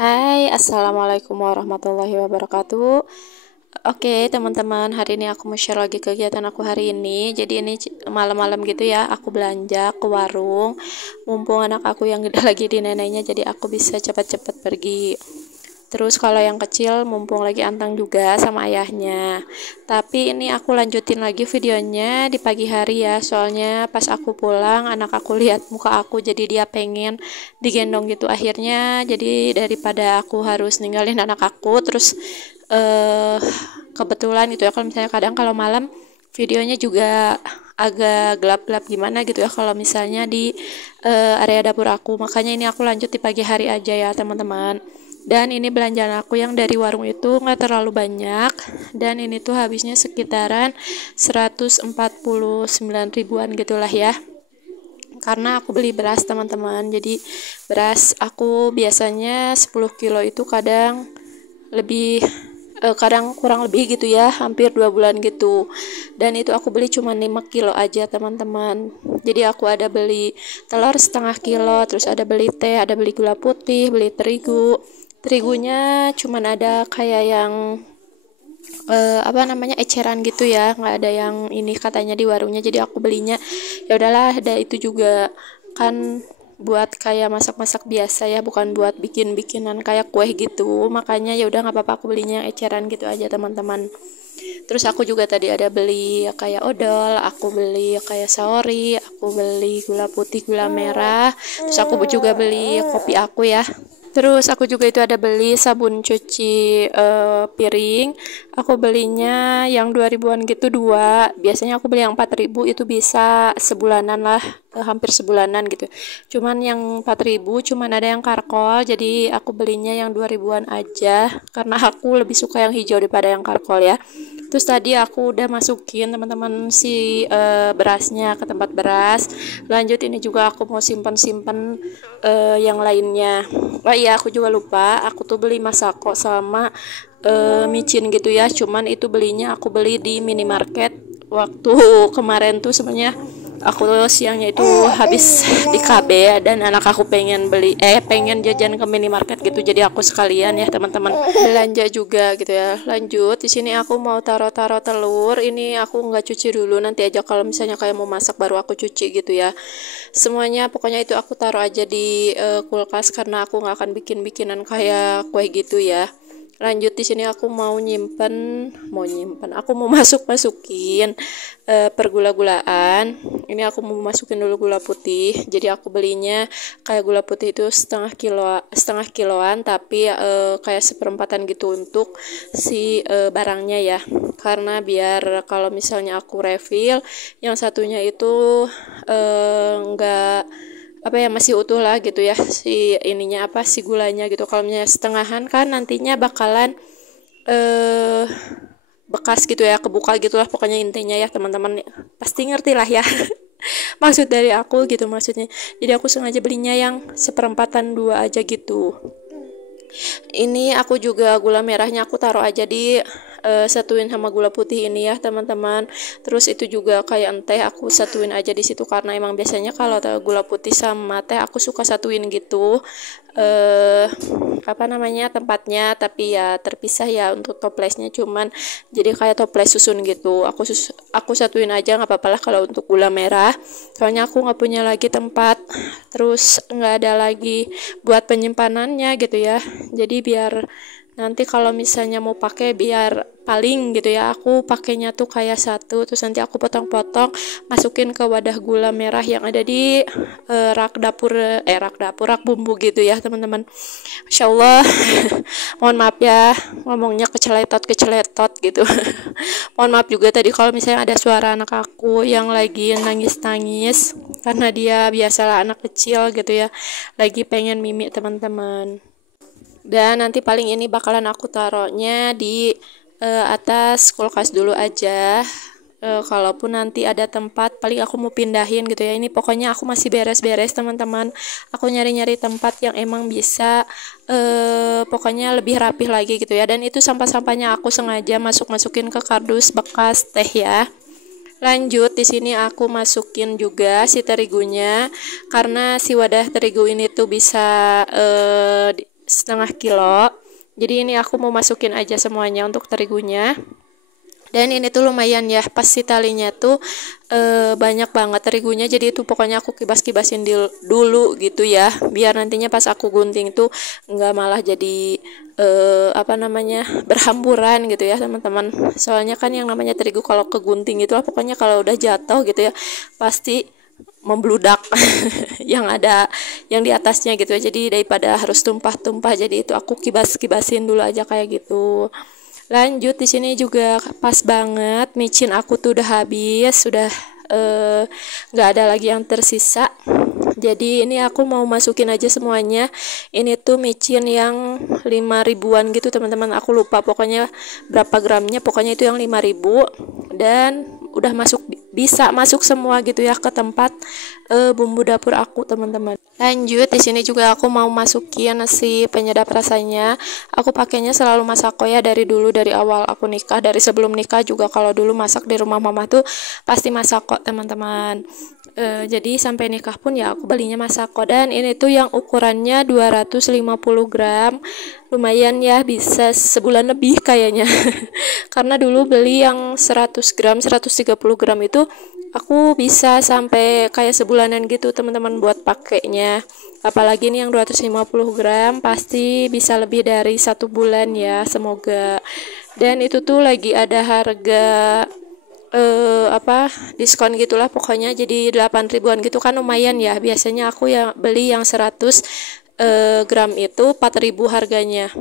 Hai, assalamualaikum warahmatullahi wabarakatuh. Oke, teman-teman, hari ini aku mau share lagi kegiatan aku hari ini. Jadi ini malam-malam gitu ya, aku belanja ke warung. Mumpung anak aku yang gede lagi di neneknya, jadi aku bisa cepat-cepat pergi. Terus kalau yang kecil mumpung lagi antang juga sama ayahnya. Tapi ini aku lanjutin lagi videonya di pagi hari ya. Soalnya pas aku pulang anak aku lihat muka aku jadi dia pengen digendong gitu. Akhirnya jadi daripada aku harus ninggalin anak aku terus kebetulan gitu ya, kalau misalnya kadang kalau malam videonya juga agak gelap-gelap gimana gitu ya kalau misalnya di area dapur aku. Makanya ini aku lanjut di pagi hari aja ya teman-teman. Dan ini belanjaan aku yang dari warung itu nggak terlalu banyak, dan ini tuh habisnya sekitaran 149 ribuan gitulah ya, karena aku beli beras teman-teman. Jadi beras aku biasanya 10 kilo itu kadang lebih kadang kurang lebih gitu ya, hampir 2 bulan gitu. Dan itu aku beli cuma 5 kilo aja teman-teman. Jadi aku ada beli telur setengah kilo, terus ada beli teh, ada beli gula putih, beli terigunya cuman ada kayak yang apa namanya, eceran gitu ya, nggak ada yang ini katanya di warungnya. Jadi aku belinya ya udahlah, ada itu juga kan buat kayak masak-masak biasa ya, bukan buat bikin-bikinan kayak kue gitu. Makanya ya udah nggak apa-apa, aku belinya eceran gitu aja teman-teman. Terus aku juga tadi ada beli kayak odol, aku beli kayak saori, aku beli gula putih, gula merah. Terus aku juga beli kopi aku ya. Terus aku juga itu ada beli sabun cuci piring. Aku belinya yang 2000-an gitu dua. Biasanya aku beli yang 4000 itu bisa sebulanan lah, hampir sebulanan gitu. Cuman yang 4000 cuman ada yang karkol, jadi aku belinya yang 2000-an aja karena aku lebih suka yang hijau daripada yang karkol ya. Terus tadi aku udah masukin teman-teman si berasnya ke tempat beras. Lanjut ini juga aku mau simpan-simpan yang lainnya. Oh iya, aku juga lupa, aku tuh beli masako sama micin gitu ya. Cuman itu belinya aku beli di minimarket. Waktu kemarin tuh sebenarnya aku siangnya itu habis di KB dan anak aku pengen jajan ke minimarket gitu. Jadi aku sekalian ya teman-teman belanja juga gitu ya. Lanjut di sini aku mau taruh-taruh telur. Ini aku nggak cuci dulu, nanti aja kalau misalnya kayak mau masak baru aku cuci gitu ya. Semuanya pokoknya itu aku taruh aja di kulkas karena aku nggak akan bikin-bikinan kayak kue gitu ya. Lanjut di sini aku aku mau masukin pergula-gulaan. Ini aku mau masukin dulu gula putih. Jadi aku belinya kayak gula putih itu setengah kiloan, tapi kayak seperempatan gitu untuk si barangnya ya. Karena biar kalau misalnya aku refill, yang satunya itu enggak apa ya, masih utuh lah gitu ya si ininya, apa si gulanya gitu. Kalau misalnya setengahan kan nantinya bakalan eh bekas gitu ya, kebuka gitulah pokoknya intinya ya teman-teman, pasti ngerti lah ya maksud dari aku gitu maksudnya. Jadi aku sengaja belinya yang seperempatan dua aja gitu. Ini aku juga gula merahnya aku taruh aja di satuin sama gula putih ini ya teman-teman. Terus itu juga kayak teh aku satuin aja di situ karena emang biasanya kalau gula putih sama teh aku suka satuin gitu apa namanya tempatnya, tapi ya terpisah ya untuk toplesnya. Cuman jadi kayak toples susun gitu, aku satuin aja nggak apa-apa lah kalau untuk gula merah, soalnya aku nggak punya lagi tempat, terus nggak ada lagi buat penyimpanannya gitu ya. Jadi biar nanti kalau misalnya mau pakai, biar paling gitu ya, aku pakainya tuh kayak satu, terus nanti aku potong-potong masukin ke wadah gula merah yang ada di rak bumbu gitu ya teman-teman. Masya Allah mohon maaf ya ngomongnya keceletot gitu mohon maaf juga tadi kalau misalnya ada suara anak aku yang lagi nangis-nangis, karena dia biasalah anak kecil gitu ya, lagi pengen mimi teman-teman. Dan nanti paling ini bakalan aku taruhnya di atas kulkas dulu aja. Kalaupun nanti ada tempat paling aku mau pindahin gitu ya. Ini pokoknya aku masih beres-beres teman-teman. Aku nyari-nyari tempat yang emang bisa pokoknya lebih rapih lagi gitu ya. Dan itu sampah-sampahnya aku sengaja masukin ke kardus bekas teh ya. Lanjut di sini aku masukin juga si terigunya, karena si wadah terigu ini tuh bisa setengah kilo. Jadi ini aku mau masukin aja semuanya untuk terigunya. Dan ini tuh lumayan ya, pas si talinya tuh banyak banget terigunya, jadi itu pokoknya aku kibas-kibasin dulu gitu ya, biar nantinya pas aku gunting tuh nggak malah jadi apa namanya, berhamburan gitu ya teman-teman. Soalnya kan yang namanya terigu kalau kegunting itu lah, pokoknya kalau udah jatuh gitu ya pasti membludak yang ada yang di atasnya gitu ya. Jadi daripada harus tumpah-tumpah, jadi itu aku kibas-kibasin dulu aja kayak gitu. Lanjut, di sini juga pas banget micin aku tuh udah habis, sudah nggak ada lagi yang tersisa. Jadi ini aku mau masukin aja semuanya. Ini tuh micin yang 5 ribuan gitu teman-teman, aku lupa pokoknya berapa gramnya, pokoknya itu yang 5.000. Dan udah bisa masuk semua gitu ya ke tempat bumbu dapur aku teman-teman. Lanjut, di sini juga aku mau masukin si penyedap rasanya. Aku pakainya selalu Masako ya, dari dulu, dari awal aku nikah, dari sebelum nikah juga kalau dulu masak di rumah mama tuh pasti Masako teman-teman. Jadi sampai nikah pun ya aku belinya Masako. Dan ini tuh yang ukurannya 250 gram, lumayan ya, bisa sebulan lebih kayaknya. Karena dulu beli yang 100 gram 130 gram itu aku bisa sampai kayak sebulanan gitu teman-teman buat pakainya. Apalagi ini yang 250 gram pasti bisa lebih dari 1 bulan ya, semoga. Dan itu tuh lagi ada harga diskon gitulah pokoknya, jadi 8 ribuan gitu kan, lumayan ya. Biasanya aku yang beli yang 100 gram itu 4.000 harganya,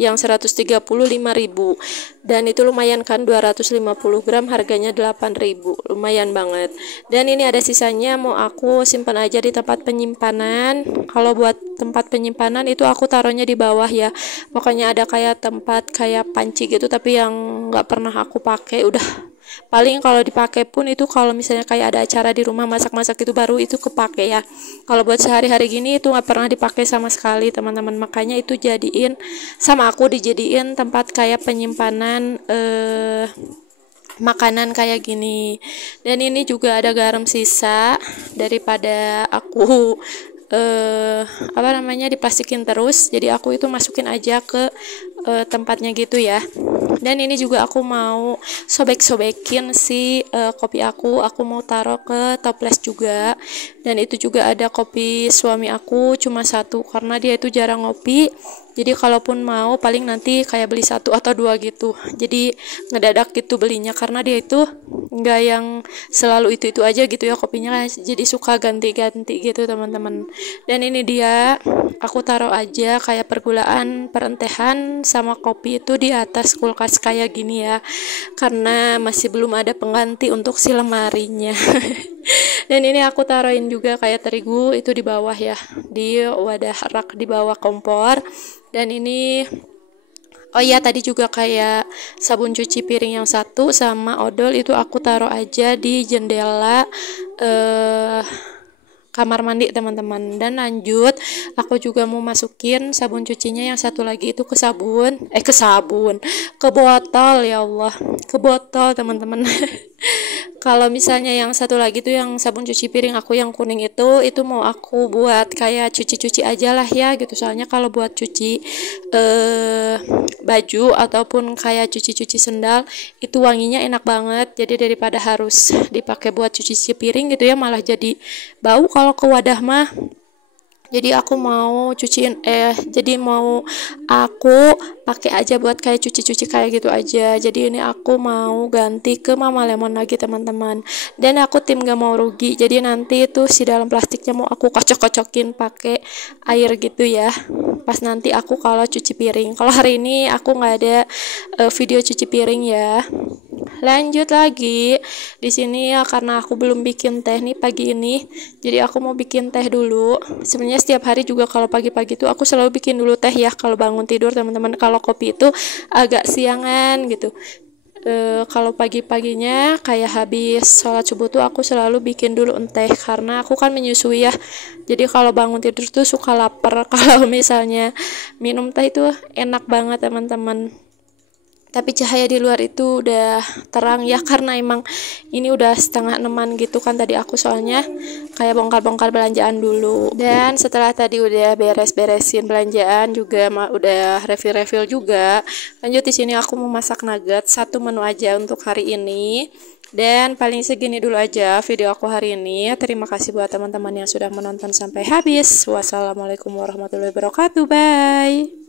yang 130 5.000, dan itu lumayan kan, 250 gram harganya 8.000, lumayan banget. Dan ini ada sisanya mau aku simpan aja di tempat penyimpanan. Kalau buat tempat penyimpanan itu aku taruhnya di bawah ya, pokoknya ada kayak tempat kayak panci gitu, tapi yang nggak pernah aku pakai. Udah paling kalau dipakai pun itu kalau misalnya kayak ada acara di rumah masak-masak itu baru itu kepake ya. Kalau buat sehari-hari gini itu nggak pernah dipakai sama sekali teman-teman, makanya itu jadiin sama aku dijadiin tempat kayak penyimpanan makanan kayak gini. Dan ini juga ada garam sisa daripada aku diplastikin terus, jadi aku itu masukin aja ke tempatnya gitu ya. Dan ini juga aku mau sobek-sobekin si kopi aku mau taruh ke toples juga. Dan itu juga ada kopi suami aku cuma satu, karena dia itu jarang ngopi, jadi kalaupun mau paling nanti kayak beli 1 atau 2 gitu, jadi ngedadak gitu belinya, karena dia itu nggak yang selalu itu aja gitu ya kopinya, jadi suka ganti-ganti gitu teman-teman. Dan ini dia aku taruh aja kayak pergulaan perentehan sama kopi itu di atas kulkas kayak gini ya, karena masih belum ada pengganti untuk si lemarinya. Dan ini aku taruhin juga kayak terigu itu di bawah ya, di wadah rak di bawah kompor. Dan ini oh iya, tadi juga kayak sabun cuci piring yang satu sama odol itu aku taruh aja di jendela kamar mandi teman-teman. Dan lanjut aku juga mau masukin sabun cucinya yang satu lagi itu ke botol, ya Allah, ke botol teman-teman. Kalau misalnya yang satu lagi tuh yang sabun cuci piring aku yang kuning itu mau aku buat kayak cuci-cuci aja lah ya gitu. Soalnya kalau buat cuci baju ataupun kayak cuci-cuci sendal itu wanginya enak banget. Jadi daripada harus dipakai buat cuci piring gitu ya, malah jadi bau kalau ke wadah mah. Jadi aku mau aku pakai aja buat kayak cuci-cuci kayak gitu aja. Jadi ini aku mau ganti ke Mama Lemon lagi teman-teman. Dan aku tim gak mau rugi, jadi nanti itu si dalam plastiknya mau aku kocok-kocokin pakai air gitu ya, pas nanti aku kalau cuci piring. Kalau hari ini aku nggak ada video cuci piring ya. Lanjut lagi di sini ya, karena aku belum bikin teh nih pagi ini, jadi aku mau bikin teh dulu. Sebenarnya setiap hari juga kalau pagi-pagi tuh aku selalu bikin dulu teh ya kalau bangun tidur teman-teman. Kalau kopi itu agak siangan gitu. Kalau pagi-paginya kayak habis sholat subuh tuh aku selalu bikin dulu teh, karena aku kan menyusui ya, jadi kalau bangun tidur tuh suka lapar. Kalau misalnya minum teh itu enak banget teman-teman. Tapi cahaya di luar itu udah terang ya, karena emang ini udah setengah 6-an gitu kan tadi aku soalnya kayak bongkar-bongkar belanjaan dulu. Dan setelah tadi udah beres-beresin belanjaan juga udah refill-refill juga, lanjut di sini aku mau masak nugget, satu menu aja untuk hari ini. Dan paling segini dulu aja video aku hari ini. Terima kasih buat teman-teman yang sudah menonton sampai habis. Wassalamualaikum warahmatullahi wabarakatuh. Bye.